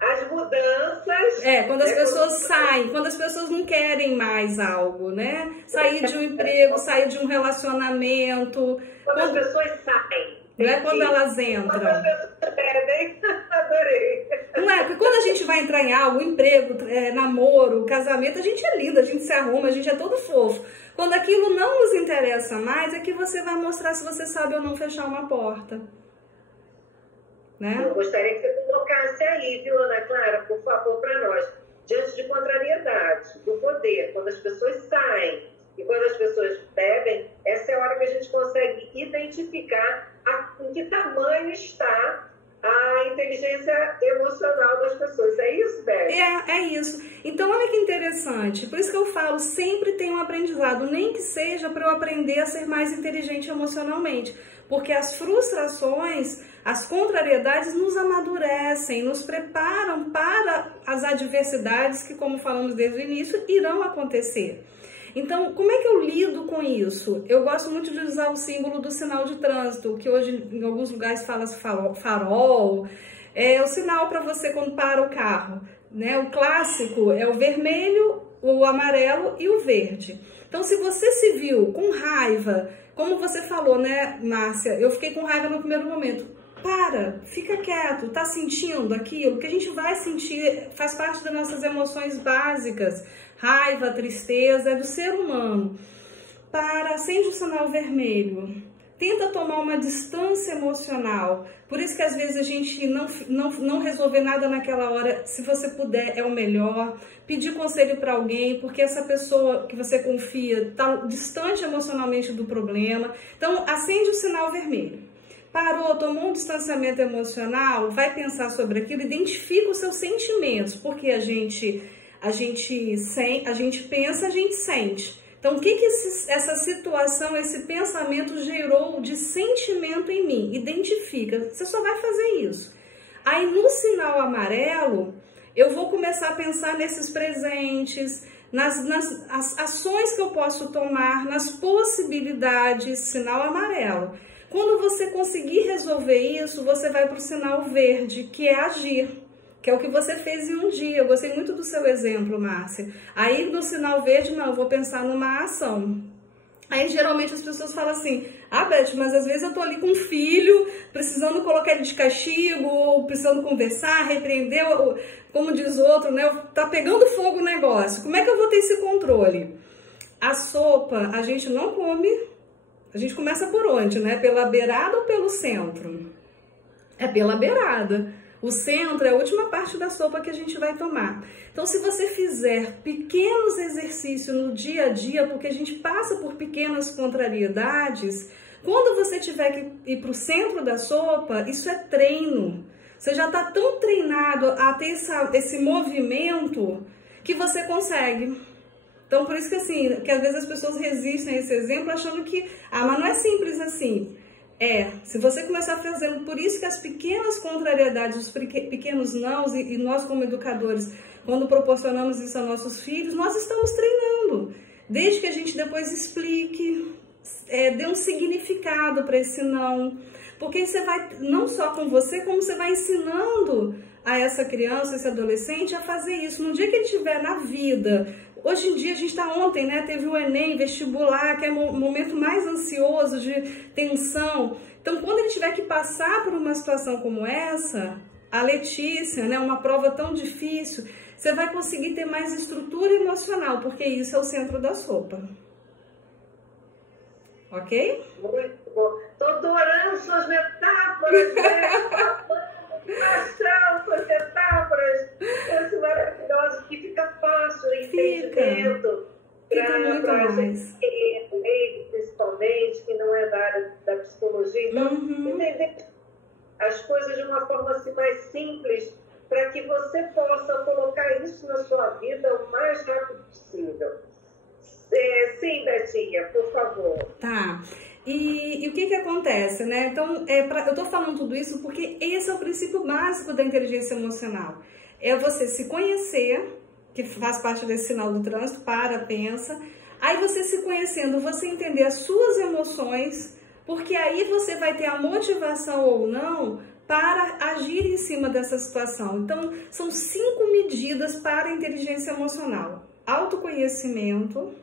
as mudanças. Quando as pessoas saem, quando as pessoas não querem mais algo, né? Sair de um emprego, sair de um relacionamento. Quando as pessoas saem. Não é quando elas entram. Quando as pessoas bebem, adorei. Não é, porque quando a gente vai entrar em algo, emprego, namoro, casamento, a gente é lindo, a gente se arruma, a gente é todo fofo. Quando aquilo não nos interessa mais, é que você vai mostrar se você sabe ou não fechar uma porta. Né? Eu gostaria que você colocasse aí, viu, Ana Clara, por favor, para nós. Diante de contrariedade, do poder, quando as pessoas saem e quando as pessoas bebem, essa é a hora que a gente consegue identificar em que tamanho está a inteligência emocional das pessoas. É isso, Beth? É isso. Então, olha que interessante. Por isso que eu falo, sempre tem um aprendizado, nem que seja para eu aprender a ser mais inteligente emocionalmente. Porque as frustrações, as contrariedades nos amadurecem, nos preparam para as adversidades que, como falamos desde o início, irão acontecer. Então, como é que eu lido com isso? Eu gosto muito de usar o símbolo do sinal de trânsito, que hoje em alguns lugares fala-se farol. É o sinal para você quando para o carro, né? O clássico é o vermelho, o amarelo e o verde. Então, se você se viu com raiva, como você falou, né, Márcia? Eu fiquei com raiva no primeiro momento. Para, fica quieto, tá sentindo aquilo que a gente vai sentir, faz parte das nossas emoções básicas. Raiva, tristeza, é do ser humano. Para, acende o sinal vermelho. Tenta tomar uma distância emocional. Por isso que às vezes a gente não resolver nada naquela hora, se você puder, é o melhor. Pedir conselho para alguém, porque essa pessoa que você confia está distante emocionalmente do problema. Então, acende o sinal vermelho. Parou, tomou um distanciamento emocional, vai pensar sobre aquilo, identifica os seus sentimentos, porque a gente pensa, a gente sente. Então, o que essa situação, esse pensamento gerou de sentimento em mim? Identifica, você só vai fazer isso. Aí, no sinal amarelo, eu vou começar a pensar nesses presentes, nas ações que eu posso tomar, nas possibilidades, sinal amarelo. Quando você conseguir resolver isso, você vai para o sinal verde, que é agir, que é o que você fez em um dia. Eu gostei muito do seu exemplo, Márcia. Aí no sinal verde, não, eu vou pensar numa ação. Aí geralmente as pessoas falam assim, Beth, mas às vezes eu tô ali com um filho, precisando colocar ele de castigo, ou precisando conversar, repreender, ou, como diz outro, né, tá pegando fogo o negócio. Como é que eu vou ter esse controle? A sopa a gente não come. A gente começa por onde, né? Pela beirada ou pelo centro? É pela beirada. O centro é a última parte da sopa que a gente vai tomar. Então, se você fizer pequenos exercícios no dia a dia, porque a gente passa por pequenas contrariedades, quando você tiver que ir para o centro da sopa, isso é treino. Você já está tão treinado a ter esse movimento que você consegue. Então, por isso que assim, que às vezes as pessoas resistem a esse exemplo achando que, mas não é simples assim. Se você começar fazendo, por isso que as pequenas contrariedades, os pequenos nãos, e nós como educadores, quando proporcionamos isso a nossos filhos, nós estamos treinando. Desde que a gente depois explique, dê um significado para esse não. Porque você vai, não só com você, como você vai ensinando a essa criança, esse adolescente, a fazer isso. No dia que ele estiver na vida, hoje em dia, a gente está ontem, né? Teve o Enem, vestibular, que é o momento mais ansioso, de tensão. Então, quando ele tiver que passar por uma situação como essa, a Letícia, né? Uma prova tão difícil, você vai conseguir ter mais estrutura emocional, porque isso é o centro da sopa. Ok? Muito bom. Estou adorando suas metáforas, né? Paixão, suas metáforas. São maravilhosas, que fica fácil o entendimento. Fica muito mais. Principalmente, que não é da área da psicologia. Então, entender as coisas de uma forma assim, mais simples, para que você possa colocar isso na sua vida o mais rápido possível. Sim, Betinha, por favor. Tá. E o que acontece, né? Então, eu tô falando tudo isso porque esse é o princípio básico da inteligência emocional. É você se conhecer, que faz parte desse sinal do trânsito, pensa. Aí você se conhecendo, você entender as suas emoções, porque aí você vai ter a motivação ou não para agir em cima dessa situação. Então, são 5 medidas para a inteligência emocional. Autoconhecimento,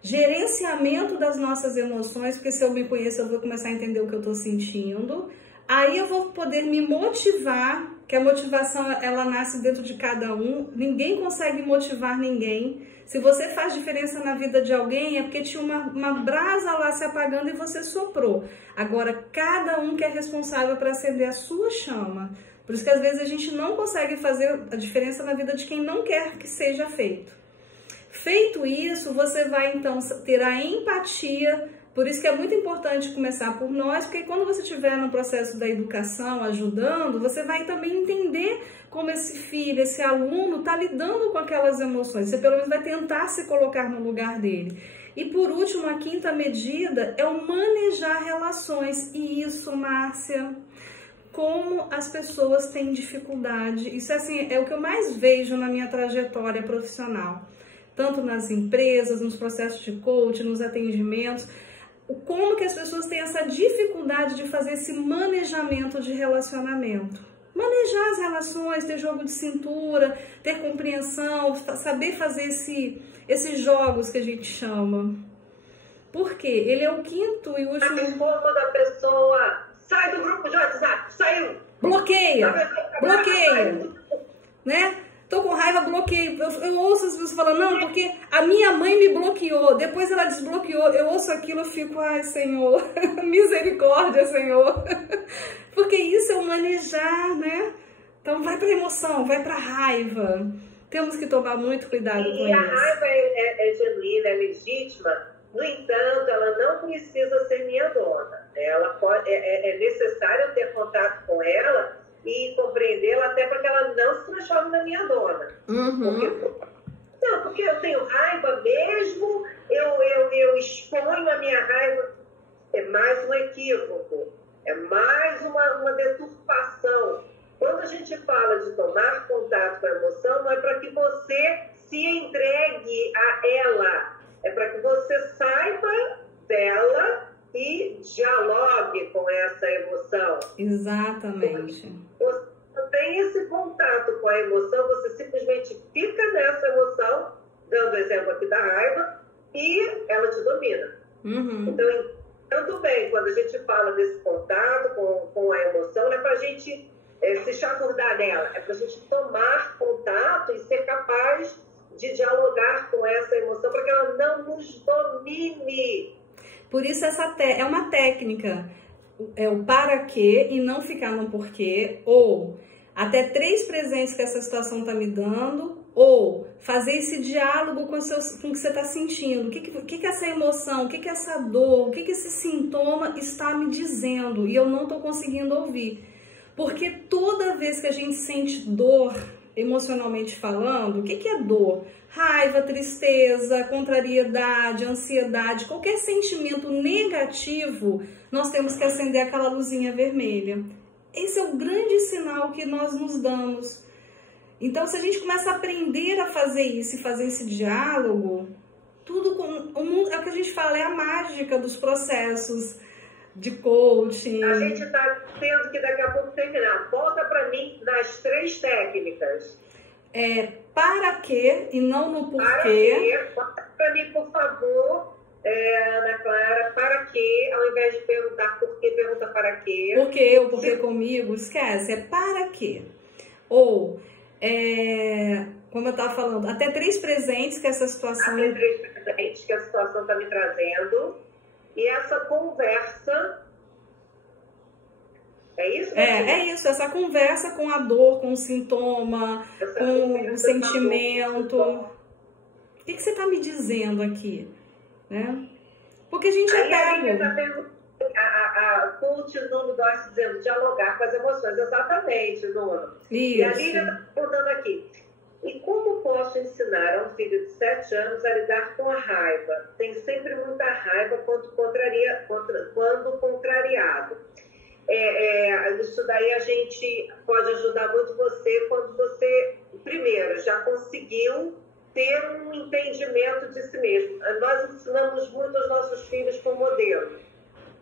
gerenciamento das nossas emoções, porque se eu me conheço, eu vou começar a entender o que eu estou sentindo. Aí eu vou poder me motivar, que a motivação, ela nasce dentro de cada um. Ninguém consegue motivar ninguém. Se você faz diferença na vida de alguém, é porque tinha uma brasa lá se apagando e você soprou. Agora, cada um que é responsável para acender a sua chama. Por isso que às vezes a gente não consegue fazer a diferença na vida de quem não quer que seja feito. Feito isso, você vai então ter a empatia. Por isso que é muito importante começar por nós, porque quando você estiver no processo da educação, ajudando, você vai também entender como esse filho, esse aluno está lidando com aquelas emoções. Você pelo menos vai tentar se colocar no lugar dele. E por último, a 5ª medida é o manejar relações. E isso, Márcia, como as pessoas têm dificuldade. Isso assim, é o que eu mais vejo na minha trajetória profissional. Tanto nas empresas, nos processos de coaching, nos atendimentos. Como que as pessoas têm essa dificuldade de fazer esse manejamento de relacionamento. Manejar as relações, ter jogo de cintura, ter compreensão, saber fazer esses jogos que a gente chama. Por quê? Ele é o 5º e último... Quando a pessoa sai do grupo de WhatsApp, saiu. Bloqueia, né? Tô com raiva, bloqueio. Eu ouço as pessoas falando, não, porque a minha mãe me bloqueou, depois ela desbloqueou. Eu ouço aquilo e fico, ai, Senhor, misericórdia, Senhor. Porque isso é o manejar, né? Então vai pra emoção, vai pra raiva. Temos que tomar muito cuidado com isso. E a raiva é genuína, é legítima. No entanto, ela não precisa ser minha dona. É necessário ter contato com ela e compreendê-la até para que ela não se transforme na minha dona. Porque eu tenho raiva mesmo, eu exponho a minha raiva. É mais um equívoco, é mais uma deturpação. Quando a gente fala de tomar contato com a emoção, não é para que você se entregue a ela, é para que você saiba dela e dialogue com essa emoção. Exatamente. Você tem esse contato com a emoção, você simplesmente fica nessa emoção, dando o exemplo aqui da raiva, e ela te domina. Então, tanto bem, quando a gente fala desse contato com a emoção, não é para a gente se chafurdar nela, é para a gente tomar contato e ser capaz de dialogar com essa emoção, para que ela não nos domine. Por isso essa é uma técnica, é o para quê e não ficar no porquê, ou até 3 presentes que essa situação está me dando, ou fazer esse diálogo com o que você está sentindo, o que essa emoção, o que essa dor, o que esse sintoma está me dizendo e eu não estou conseguindo ouvir. Porque toda vez que a gente sente dor, emocionalmente falando, o que é dor? Raiva, tristeza, contrariedade, ansiedade, qualquer sentimento negativo, nós temos que acender aquela luzinha vermelha. Esse é o grande sinal que nós nos damos. Então, se a gente começa a aprender a fazer isso e fazer esse diálogo, tudo com o mundo, é o que a gente fala, é a mágica dos processos de coaching. A gente está tendo que daqui a pouco terminar. Volta para mim nas 3 técnicas. Para quê e não no porquê. Para quê? Volta para mim, por favor, Ana Clara. Para quê? Ao invés de perguntar por quê, pergunta para quê. Por quê ou por quê comigo? Esquece. É para quê. Ou, como eu estava falando, até 3 presentes que essa situação... Até 3 presentes que a situação está me trazendo. E essa conversa... É isso? É isso, essa conversa com a dor, com o sintoma, com o sentimento. O que você está me dizendo aqui? Né? Porque a gente a coach Nuno Dócio dizendo dialogar com as emoções. Exatamente, Nuno. Isso. E a Lívia está perguntando aqui. E como posso ensinar a um filho de 7 anos a lidar com a raiva? Tem sempre muita raiva quando contrariado. Isso daí a gente pode ajudar muito você quando você, primeiro, já conseguiu ter um entendimento de si mesmo. Nós ensinamos muito aos nossos filhos com modelo.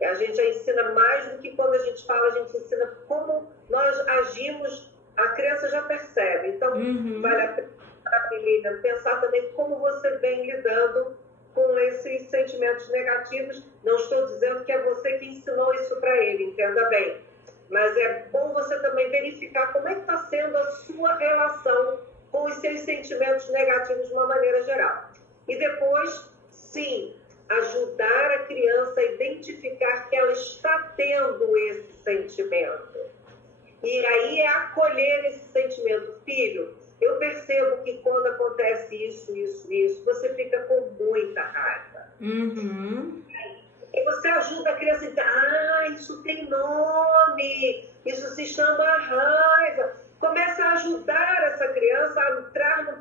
A gente já ensina mais do que quando a gente fala, a gente ensina como nós agimos, a criança já percebe. Então, vale a pena pensar também como você vem lidando com esses sentimentos negativos. Não estou dizendo que é você que ensinou isso para ele, entenda bem. Mas é bom você também verificar como é que está sendo a sua relação com os seus sentimentos negativos de uma maneira geral. E depois, sim, ajudar a criança a identificar que ela está tendo esse sentimento. E aí é acolher esse sentimento. Filho, eu percebo que quando acontece isso, você fica com muita raiva. E você ajuda a criança a dizer, isso tem nome, isso se chama raiva. Começa a ajudar essa criança a entrar no...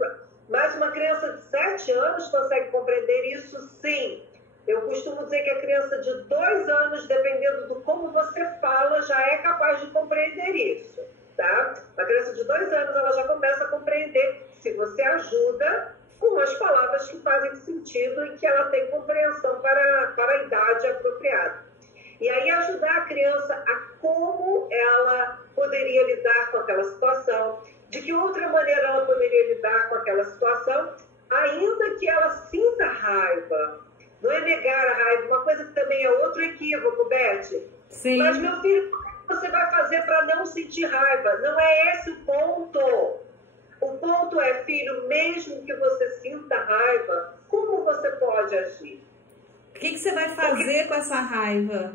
Mas uma criança de 7 anos consegue compreender isso, sim. Eu costumo dizer que a criança de 2 anos, dependendo do como você fala, já é capaz de compreender isso, tá? A criança de 2 anos, ela já começa a compreender se você ajuda com as palavras que fazem sentido e que ela tem compreensão para a idade apropriada. E aí ajudar a criança a como ela poderia lidar com aquela situação, de que outra maneira ela poderia lidar com aquela situação, ainda que ela sinta raiva. Não é negar a raiva, uma coisa que também é outro equívoco, Beth. Sim. Mas, meu filho, como é que você vai fazer para não sentir raiva? Não é esse o ponto. O ponto é, filho, mesmo que você sinta raiva, como você pode agir? O que você vai fazer com essa raiva?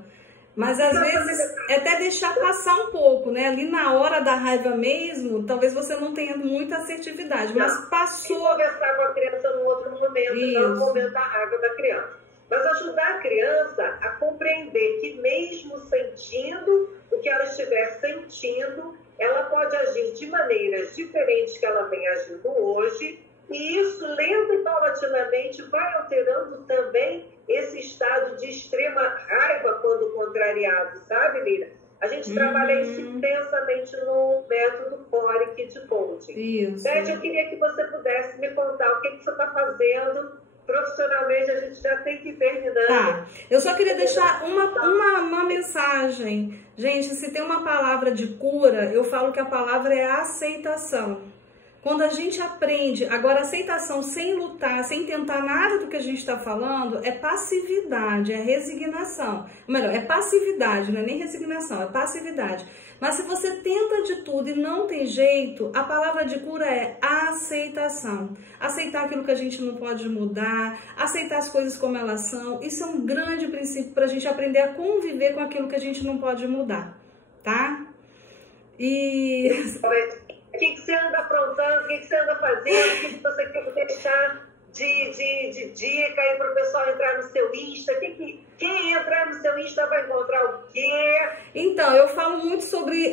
Mas às vezes é até deixar passar um pouco, né? Ali na hora da raiva mesmo, talvez você não tenha muita assertividade, mas passou. E conversar com a criança num outro momento, não no momento da raiva da criança. Mas ajudar a criança a compreender que mesmo sentindo o que ela estiver sentindo, ela pode agir de maneiras diferentes que ela vem agindo hoje, e isso lento e paulatinamente vai alterando também esse estado de extrema raiva quando contrariado, sabe, Lira? A gente trabalha isso intensamente no método CORIC de coaching. Isso. Beth, eu queria que você pudesse me contar o que você está fazendo profissionalmente. A gente já tem que ir terminando. Tá, eu só queria deixar uma mensagem. Gente, se tem uma palavra de cura, eu falo que a palavra é aceitação. Quando a gente aprende, agora aceitação sem lutar, sem tentar nada do que a gente está falando, é passividade, é resignação. Melhor, é passividade, não é nem resignação, é passividade. Mas se você tenta de tudo e não tem jeito, a palavra de cura é aceitação. Aceitar aquilo que a gente não pode mudar, aceitar as coisas como elas são. Isso é um grande princípio para a gente aprender a conviver com aquilo que a gente não pode mudar, tá? E... O que você anda aprontando, o que você anda fazendo, o que você quer deixar de dica aí para o pessoal entrar no seu Insta? Quem entrar no seu Insta vai encontrar o quê? Então, eu falo muito sobre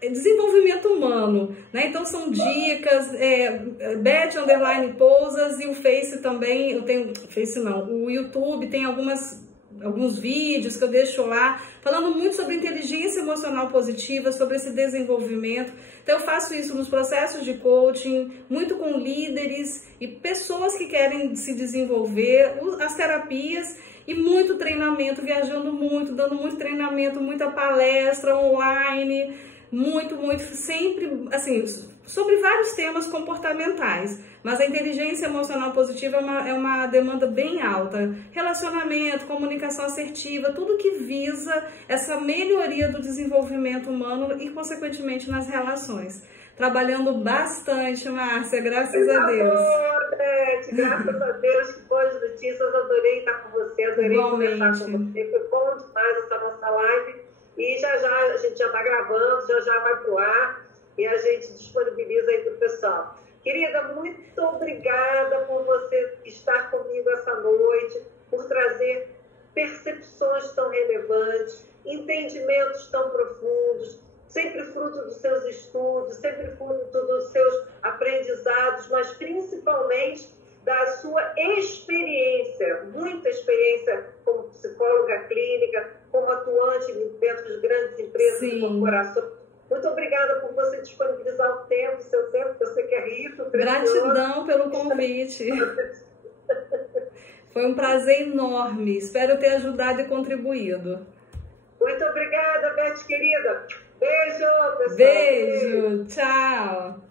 desenvolvimento humano, né? Então são dicas, Beth_Pousas e o Face também, eu tenho, Face não, o YouTube tem alguns vídeos que eu deixo lá, falando muito sobre inteligência emocional positiva, sobre esse desenvolvimento. Então eu faço isso nos processos de coaching, muito com líderes e pessoas que querem se desenvolver, as terapias, e muito treinamento, viajando muito, dando muito treinamento, muita palestra online, muito, sempre, assim, sobre vários temas comportamentais. Mas a inteligência emocional positiva é uma demanda bem alta. Relacionamento, comunicação assertiva, tudo que visa essa melhoria do desenvolvimento humano e, consequentemente, nas relações. Trabalhando bastante, Márcia, graças a Deus. Beth, graças a Deus, que boas notícias, adorei estar com você, adorei conversar com você, foi bom demais essa nossa live, e já a gente já está gravando, já vai pro ar, e a gente disponibiliza aí para o pessoal. Querida, muito obrigada por você estar comigo essa noite, por trazer percepções tão relevantes, entendimentos tão profundos, sempre fruto dos seus estudos, sempre fruto dos seus aprendizados, mas principalmente da sua experiência, muita experiência como psicóloga clínica, como atuante dentro de grandes empresas e corporações. Muito obrigada por você disponibilizar o tempo, seu tempo, que eu sei que é rico. Gratidão pelo convite. Foi um prazer enorme. Espero ter ajudado e contribuído. Muito obrigada, Beth, querida. Beijo, pessoal. Beijo, tchau.